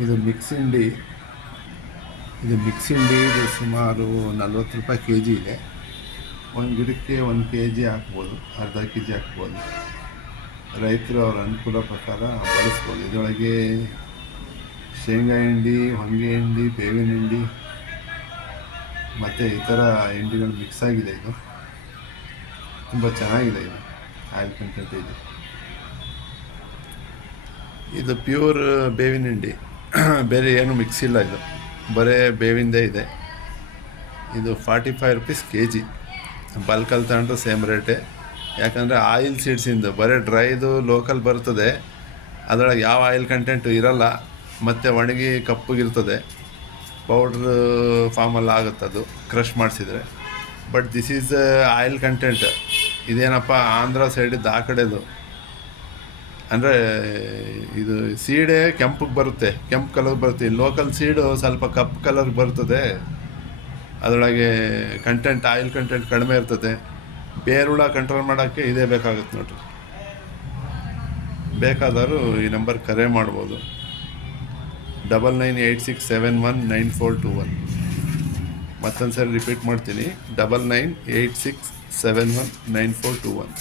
ಇದು ಮಿಕ್ಸ್ ಇಂಡಿ ಇದು ಸುಮಾರು 40 ರೂಪಾಯಿ ಕೆ ಜಿ ಇದೆ. ಒಂದು ಗಿಡಕ್ಕೆ 1 ಕೆ ಜಿ ಹಾಕ್ಬೋದು, ಅರ್ಧ ಕೆ ಜಿ ಹಾಕ್ಬೋದು. ರೈತರು ಅವ್ರ ಅನುಕೂಲ ಪ್ರಕಾರ ಬಳಸ್ಬೋದು. ಇದರೊಳಗೆ ಶೇಂಗಾ ಹಿಂಡಿ, ಹೊಂಗೆ ಹಿಂಡಿ, ಬೇವಿನ ಹಿಂಡಿ ಮತ್ತು ಈ ಥರ ಹಿಂಡಿಗಳು ಮಿಕ್ಸ್ ಆಗಿದೆ. ಇದು ತುಂಬ ಚೆನ್ನಾಗಿದೆ. ಇದು ಆಯಿಲ್ ಕಂಟೆಂಟ್ ಇದೆ. ಇದು ಪ್ಯೂರ್ ಬೇವಿನ ಹಿಂಡಿ, ಬೇರೆ ಏನು ಮಿಕ್ಸ್ ಇಲ್ಲ. ಇದು ಬರೀ ಬೇವಿಂದೇ ಇದೆ. ಇದು 45 ರುಪೀಸ್ ಕೆ ಜಿ. ಬಲ್ಕಲ್ಲಿ ತಗೊಂಡ್ರೆ ಸೇಮ್ ರೇಟೇ. ಯಾಕಂದರೆ ಆಯಿಲ್ ಸೀಡ್ಸಿಂದು ಬರೀ ಡ್ರೈದು ಲೋಕಲ್ ಬರ್ತದೆ, ಅದರೊಳಗೆ ಯಾವ ಆಯಿಲ್ ಕಂಟೆಂಟು ಇರಲ್ಲ, ಮತ್ತು ಒಣಗಿ ಕಪ್ಪಗಿರ್ತದೆ. ಪೌಡ್ರ್ ಫಾರ್ಮಲ್ಲಿ ಆಗುತ್ತೆ ಅದು ಕ್ರಷ್ ಮಾಡಿಸಿದ್ರೆ. But this is oil content. ಇದೇನಪ್ಪ ಆಂಧ್ರ ಸೈಡಿದ್ದು ಆ ಕಡೆದು, ಅಂದರೆ ಇದು ಸೀಡೆ ಕೆಂಪಗೆ ಬರುತ್ತೆ, ಕೆಂಪು ಕಲರ್ ಬರುತ್ತೆ. ಲೋಕಲ್ ಸೀಡು ಸ್ವಲ್ಪ ಕಪ್ಪು ಕಲರ್ ಬರ್ತದೆ. ಅದರೊಳಗೆ ಕಂಟೆಂಟ್, ಆಯಿಲ್ ಕಂಟೆಂಟ್ ಕಡಿಮೆ ಇರ್ತದೆ. ಬೇರುಳ ಕಂಟ್ರೋಲ್ ಮಾಡೋಕ್ಕೆ ಇದೇ ಬೇಕಾಗುತ್ತೆ ನೋಡಿರಿ. ಬೇಕಾದರೂ ಈ ನಂಬರ್ ಕರೆ ಮಾಡ್ಬೋದು. 9986719421. ಮತ್ತೊಂದು ಸರಿ ರಿಪೀಟ್ ಮಾಡ್ತೀನಿ, 9986719421.